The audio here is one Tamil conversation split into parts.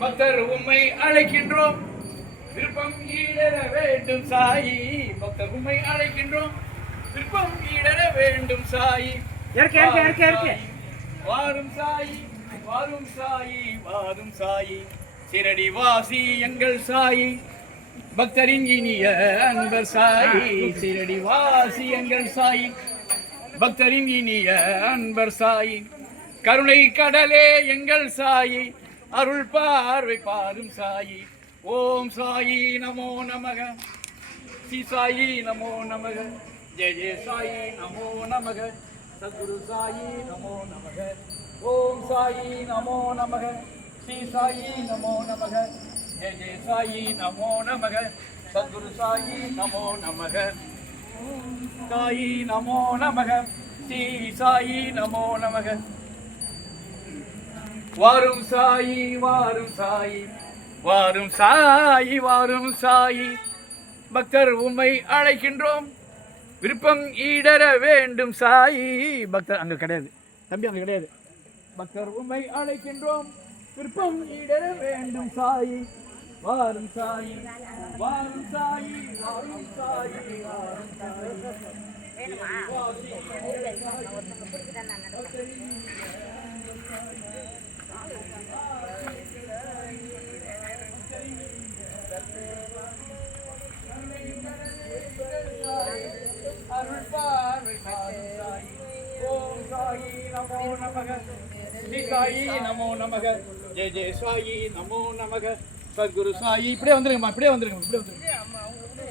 பக்தர் உம்மை அழைக்கின்றோம், விருப்பம் ஈடற வேண்டும் சாயி. பக்தர் உம்மை அழைக்கின்றோம், விருப்பம் ஈடற வேண்டும் சாயி. வாரும் சாயி, வாரும் சாயி, வாரும் சாயி, சிரடி வாசி எங்கள் சாயி, பக்தரின் இனிய அன்பர் சாயி. சிரடி வாசி எங்கள் சாயி, பக்தரின் இனிய அன்பர் சாயி, கருணை கடலே எங்கள் சாயி, அருள் பார்வை பாரும் சாயி. ஓம் சாயி நமோ நமக, ஸ்ரீ சாயி நமோ நமக, ஜெய ஜெய சாயி நமோ நமக, சத்குரு சாயி நமோ நமக. ஓம் சாயி நமோ நமக, ஸ்ரீ சாயி நமோ நமக, ஜெய ஜெய சாயி நமோ நமக, சத்குரு சாயி நமோ நமக. சாயி நமோ நமக, ஸ்ரீ சாயி நமோ நமக. வாரும் சாயி, வாரும் சாயி, வாரும் சாயி, வாரும் சாயி, பக்தர் உம்மை அழைக்கின்றோம், விருப்பம் ஈடற வேண்டும் சாயி. பக்தர் அங்கே கிடையாது தம்பி, அங்கே கிடையாது. பக்தர் உம்மை அழைக்கின்றோம், விருப்பம் ஈடற வேண்டும் சாயி. வாரும் சாயி, வாரும் சாயி, வாரும் சாயி, வாரும் சாயி. அருள் பார்வை பாரும் சாயி. ஓம் சாயி நமோ நமக, ஸ்ரீ சாயி நமோ நமக, ஜெய ஜெய சாயி நமோ நமக, சத்குரு சாயி. இப்படியே வந்துருங்கம்மா, இப்படியே வந்துருங்க, இப்படியே வந்துருங்க.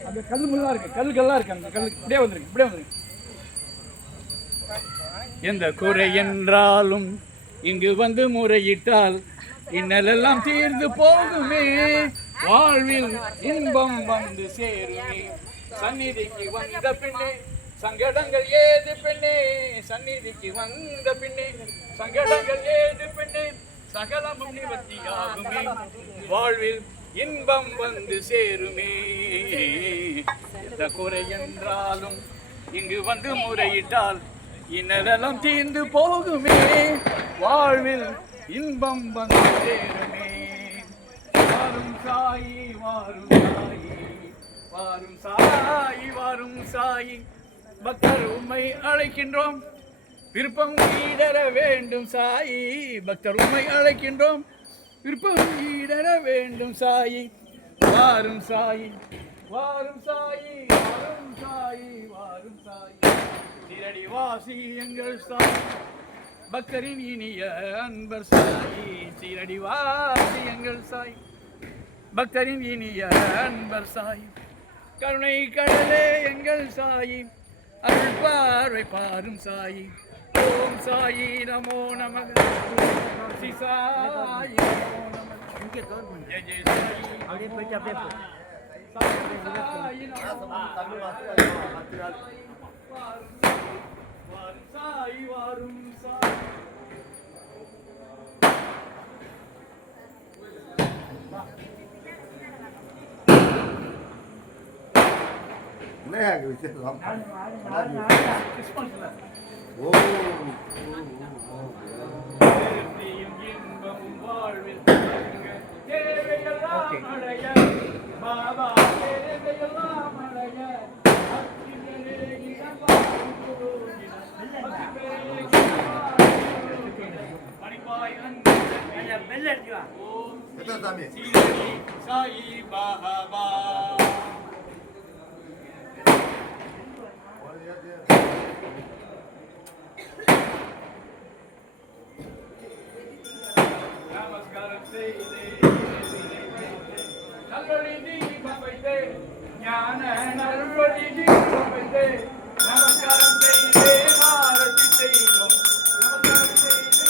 அந்த கல் முள்ளா இருக்கு, கல்லுகள்லாம் இருக்கு, அந்த கல் இப்படியே வந்துருங்க, இப்படியே வந்துருங்க. எந்த குறை என்றாலும் இங்கு வந்து முறையிட்டால் இன்னலெல்லாம் தீர்ந்து போகுமே, வாழ்வில் இன்பம் வந்து சேருமே. சந்நிதிக்கு வந்த பின்னே சங்கடங்கள் ஏது பெண்ணே, சந்நிதிக்கு வந்த பின்னே சங்கடங்கள் ஏது பெண்ணே, சகலமும் நிவர்த்தியாகுமே, வாழ்வில் இன்பம் வந்து சேருமே. எந்த குறை என்றாலும் இங்கு வந்து முறையிட்டால் இன்னலெல்லாம் தீர்ந்து போகுமே, வாழ்வில் இன்பம் வந்து சேருமே. வாரும் சாயி, வாரும் சாயி, வாரும் சாயி, வாரும் சாயி, பக்தர் உம்மை அழைக்கின்றோம், விருப்பம் ஈடற வேண்டும் சாயி. பக்தர் உம்மை அழைக்கின்றோம், விருப்பம் ஈடற வேண்டும் சாயி. வாரும் சாயி, வாரும் சாயி, வாரும் சாயி, வாரும் சாயி, சிரடி வாசி எங்கள் சாயி, பக்தரின் இனிய அன்பர் சாயி. சிரடி வாசி எங்கள் சாயி, பக்தரின் இனிய அன்பர் சாயி, கருணை கடலே எங்கள் சாயி, அருள் பார்வை பாரும் சாயி. ஓம் சாயி நமோ நமக, ஸ்ரீ சாயி நமோ நமக, ஜெய ஜெய சாயி. அப்படியே போயிட்டு அப்படியே சாயி நமோ வாரும் சாயி, வாரும் சாயி. சாயி பாபா நமஸ்காரம் செய்தே நல்லொளி தீபம் வைத்தே, ஞான நல்வழி தீபம் வைத்தே, நமஸ்காரம் செய்தே ஆரத்தி செய்வோம், நமஸ்காரம் செய்து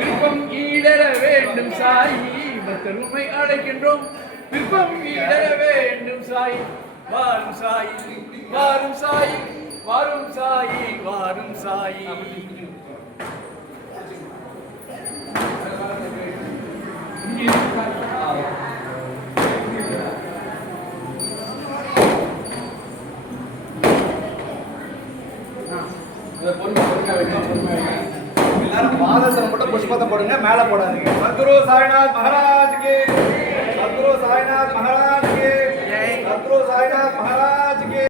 விருப்பம் ஈடற வேண்டும் சாயி பக்தர் உம்மை அழைக்கின்றோம் விருப்பம் ஈடற வேண்டும் சாயி வாரும் சாயி வாரும் சாயி வாரும் சாயி வாரும் சாயி எல்லாரும் பாதத்தில் மட்டும் புஷ்பத்தை போடுங்க, மேலே போடாதீங்க. சத்குரு சாய்நாத் மகாராஜ் கி, சத்குரு சாய்நாத் மகாராஜ்